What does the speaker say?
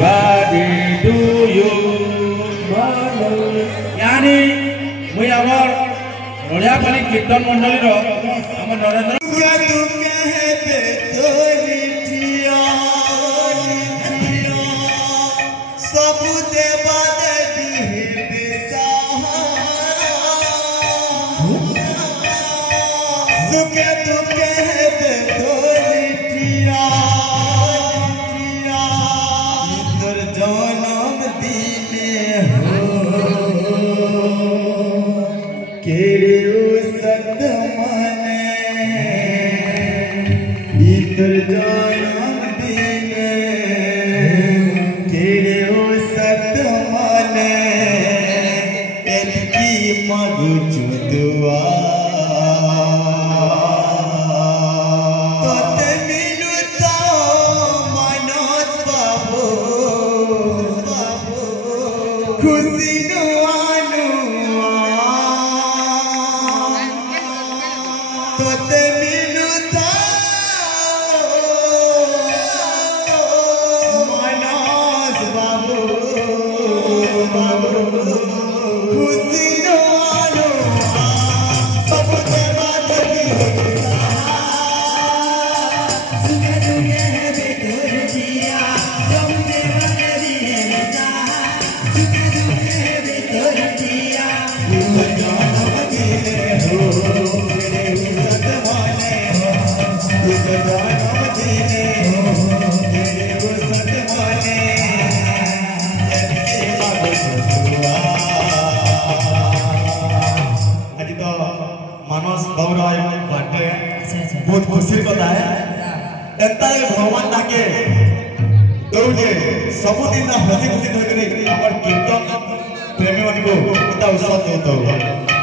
birthday to you यानी मुई आमर बढ़िया पानी कीर्तन मंडली रो आम नरेंद्र बहुत खुशी कथा है एता भगवान ताके दौजे सबुदिन हसी खुशी धोकरे हमर कीर्तन प्रेमी मन को इतना उत्साह देता हो।